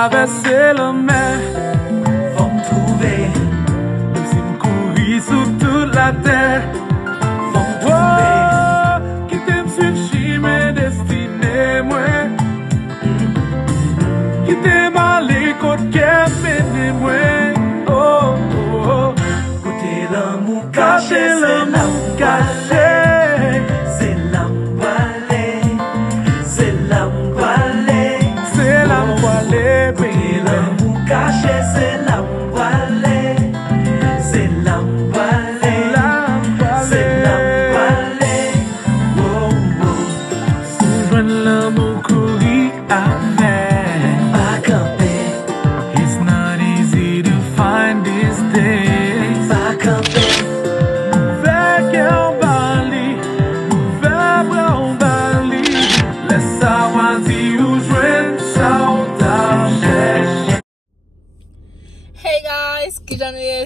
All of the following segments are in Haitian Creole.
traverser la mer. Faut me trouver, même si me courir sur toute la terre. Faut me trouver, qui t'aime suivre mes destinées, moi. Qui t'aime aller côté qu'elle moi. Oh, oh, oh. Côté l'amour caché, l'amour caché.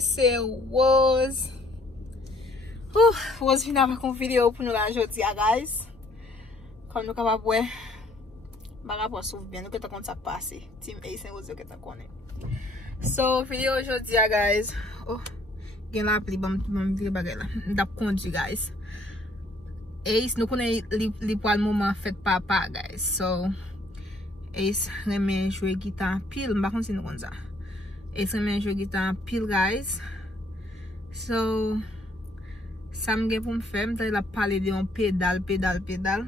C'est Rose vient avec une vidéo pour nous la aujourd'hui, guys. Comme nous capables de voir, bah sauve bien, nous que t'as ça passer. Team Ace et Rose que t'as connaît. So vidéo aujourd'hui, guys. Oh, gen la appli bam vidéo bagay là. D'ap conduit, guys. Ace nous connaît li pour le moment fait papa, guys. So Ace remet jouer guitare pile, par contre si nous connait ça. Ace remet jouer guitare pile, guys. So ça me pour me faire, je parler de un pédale.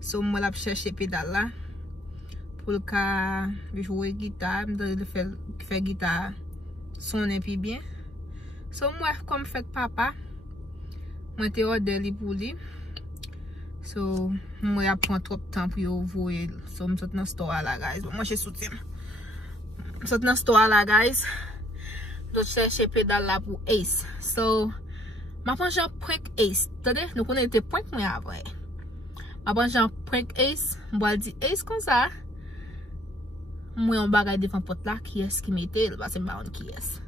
So moi la chercher pédale là pour le jouer guitare, je faire guitare sonner puis bien. So moi comme fait papa, moi te order li pour lui. So moi a prend trop de temps pour ouvrir. So me saute dans store là, guys. Moi je soutien. Saute dans store là, guys. Je chercher pédale là pour Ace. So ma prend Jean prank Ace. Attendez, nous connaissons prank moi avant. Ma prend Jean prank Ace, moi dit Ace comme ça. Moi on bagay devant porte là qui est qui mettait parce que pas qui est.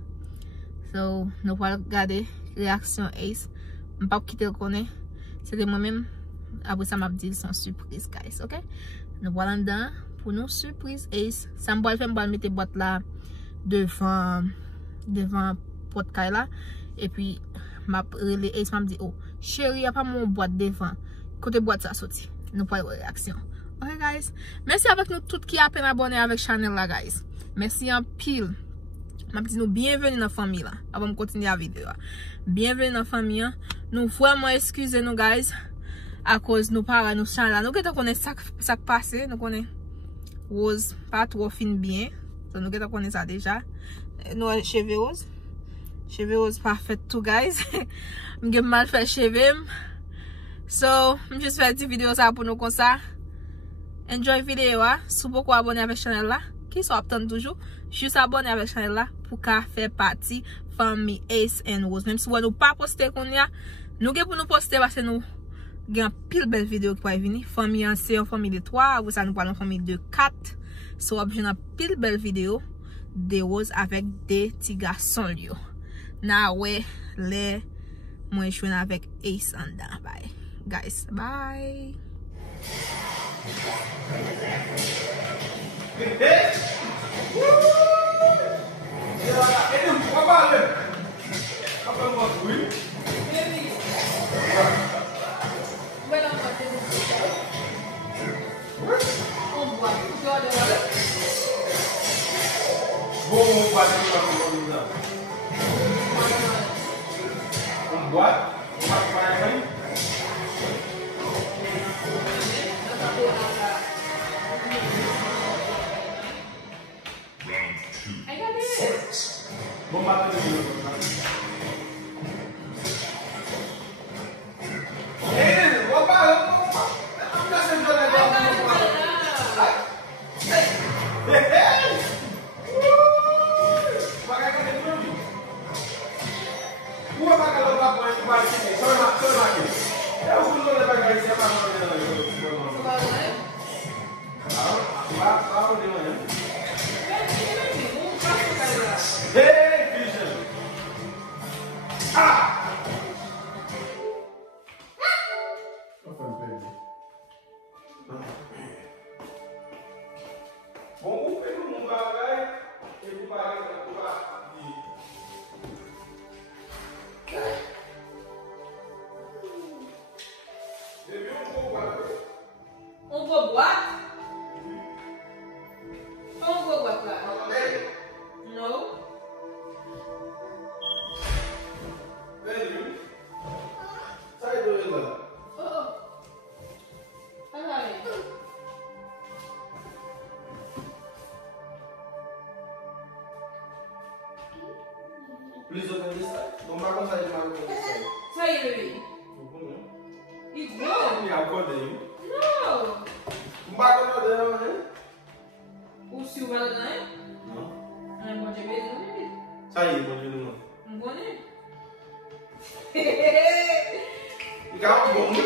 So, nous allons regarder réaction Ace. Je ne vais pas quitter le connaître. C'était moi-même. Après ça m'a dit son surprise, guys, OK? Nous allons dedans pour nos surprise Ace. Ça me va faire mettre boîte là devant porte là et puis Ace m'a dit oh chérie y a pas mon boîte devant côté boîte ça sorti nous pas réaction. OK guys, merci avec nous toutes qui a peine abonné avec channel là, guys. Merci en pile. M'a dit nous bienvenue dans la famille là avant de continuer la vidéo. Bienvenue dans la famille. Nous vraiment excusez nous, guys, à cause nous parents nous channel là nous que connaît ça passé, nous connaît Rose pas trop fin bien. So, nous que connaît ça déjà. Nous cheveux rose parfait tout, guys. J'ai mal fait cheveux. So, juste faire une vidéo ça pour nous comme ça. Enjoy vidéo là. Si vous pouvez abonner avec channel là, qui sont attendent toujours, juste abonner avec channel là pour faire partie famille Ace and Rose. Même si vous ne pas poster qu'on y a, nous pour nous poster parce que nous avons pile belle vidéo qui va venir. Famille en C, famille de 3, vous ça nous parlons famille de 4. So, vous avez pile belle vidéo de Rose avec des petits garçons yo. Na ouais, les moi je suis avec Ace and da. Bye guys, bye. Sai, bebê. Igual? Me acordei. Não. Não bate na dela, né? O Silva ela não é? Não. Ah, é bom de ver, não é? Sai, bom dia, não. Não vou nem. Fica bom, né?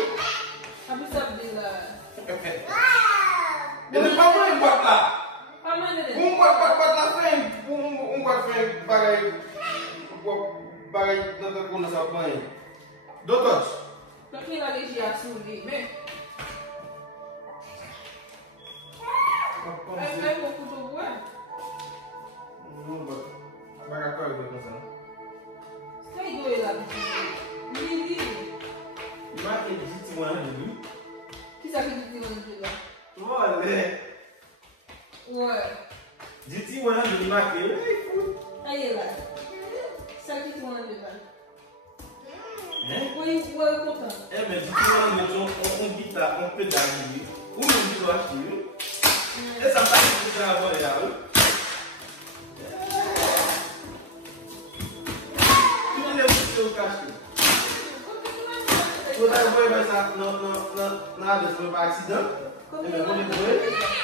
Apa sabi lah? Ele vai buat lah. Apa mana dia? Buat lah friend. Buat friend bagai nanti guna siapa ni. Doutor. Para quem vai legiar suri, né? É pouco do bué? Não, bagai kau itu macam. Sai dois lá. Lili. Mas ele disse mana ni? Que sabe que tem onde lá? Olha. Ué. Disse mana ni makin. Aí lá. Sabe que tem onde lá? Hein? Oi, contando. Mais disse mana ni on guitare, on pédale ni. On nous dit aqui. Essa parte que já vai lá. Tu não é o seu cachorro. Quando eu vou passar nada foi para acidente. Eu vou depois.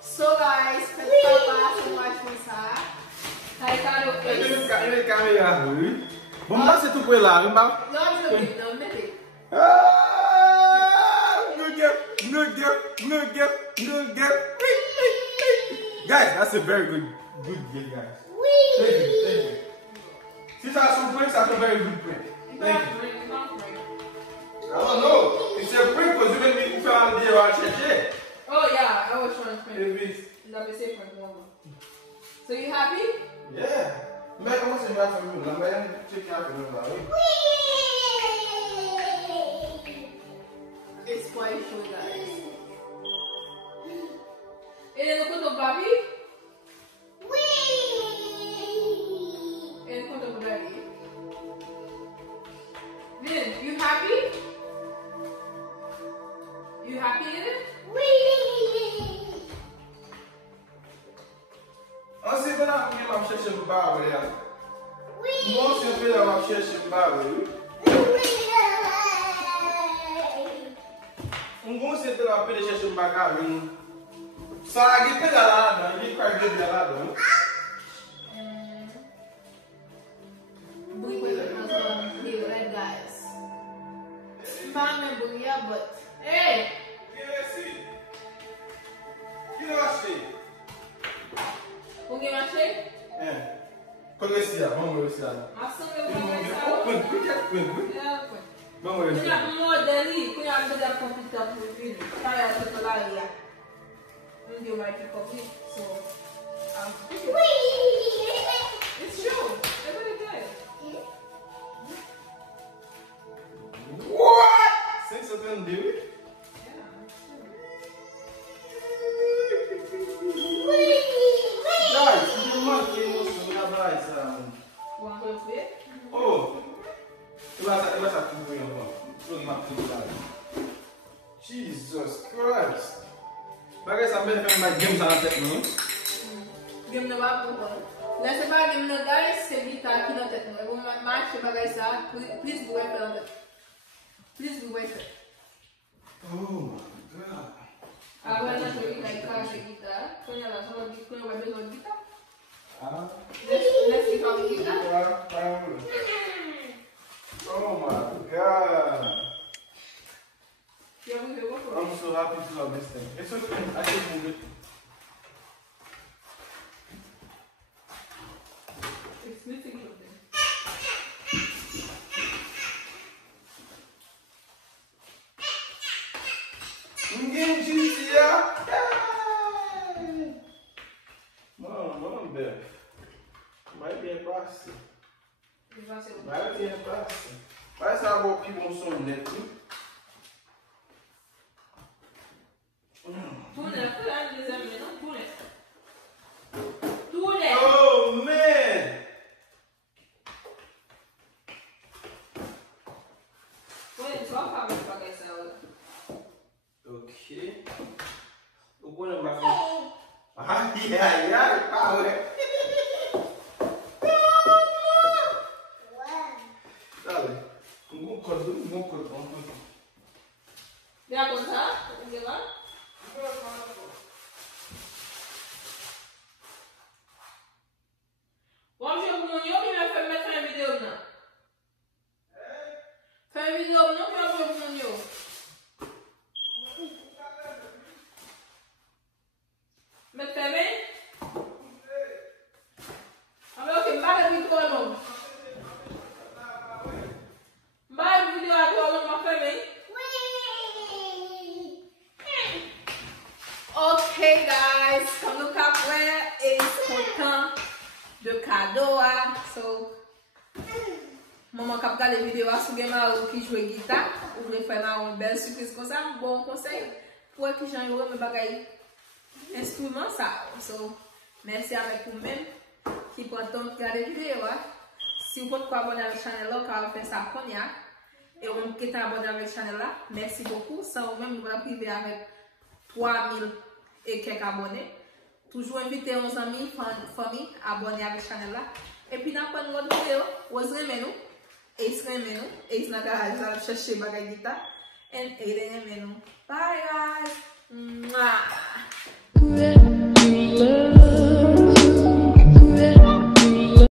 So guys, Ele caminha. Vamos lá se tu foi lá, vamos lá. Não, Good girl. Guys, that's a very good game, guys. Thank you. These are some pranks that are very good pranks. Thank you. I don't know. It's a prank because you made me found the check. Oh yeah, I was trying to print. It is. So you happy? Yeah. Mas como você vai fazer? Não vai checar aqui não vai. It's quite show, guys. Ele não contou Gabi? Ele contou Gabi. Vin, you happy? You happy in it? Você vai lá comer uma checha no barro, né? Você vai lá uma checha no barro, você vai lá pedir checha no barro, sabe pedalada, ele faz pedalada. Red guys. Mom and Booyah, but hey! esse ano, vamos ver esse ano. Vamos ver esse ano. Modeli, quando eu abro a computer pro vídeo, tá aí a lá aí. Não deu mais que copy, so it's true. É verdade. What? Sem saber onde deu? Jesus Christ. Bagay sa men fè may game sa nan tet nou. Game nan wap pou kon. Lè se pa game nan guys, se vita ki nan tet nou. E bon match bagay sa, please bou wè fè nan tet. Please bou wè fè. Oh my God. Agora nan jò gita, kache gita. Konya la, konya wè bezon gita. Ah. Let's see how we gita. Oh my God. Yeah, we go for it. I'm so happy to have this thing. It's okay. I can move it. It's missing something. Ninguém dizia. Mano, Beth. Vai vir fácil. Vai vir fácil. Vai saber o que vão som neto. Oh man! Okay. O bueno va a Ai, power. Dale. Um bom corpo. Já contar? Vamos lá? Vamos ver como eu que vai fazer um vídeo não. Faz vídeo não que eu vou como eu. Mas também? Agora que vai vir com não. Vai vídeo agora uma também. Ok guys, comme le café est content de cadeau, so maman cap regarder vidéo sur Gemma qui joue guitare, ou voulez faire une belle surprise comme ça, bon conseil pour qui j'en ai me bagaille instrument ça. So merci avec vous-même qui prend le temps de regarder vidéo. Si vous pouvez abonner à la chaîne là, car fait ça cognac et on qui est abonné avec la chaîne là, merci beaucoup. Sans vous-même nous va priver avec 3000 et quelques abonnés. Toujours inviter nos amis, famille, abonnés à la chaîne là. Et puis, dans une autre vidéo, vous aimez nous, et vous aimez nous, et vous allez chercher bagay guitare, et vous aimez nous. Bye guys! Mwah.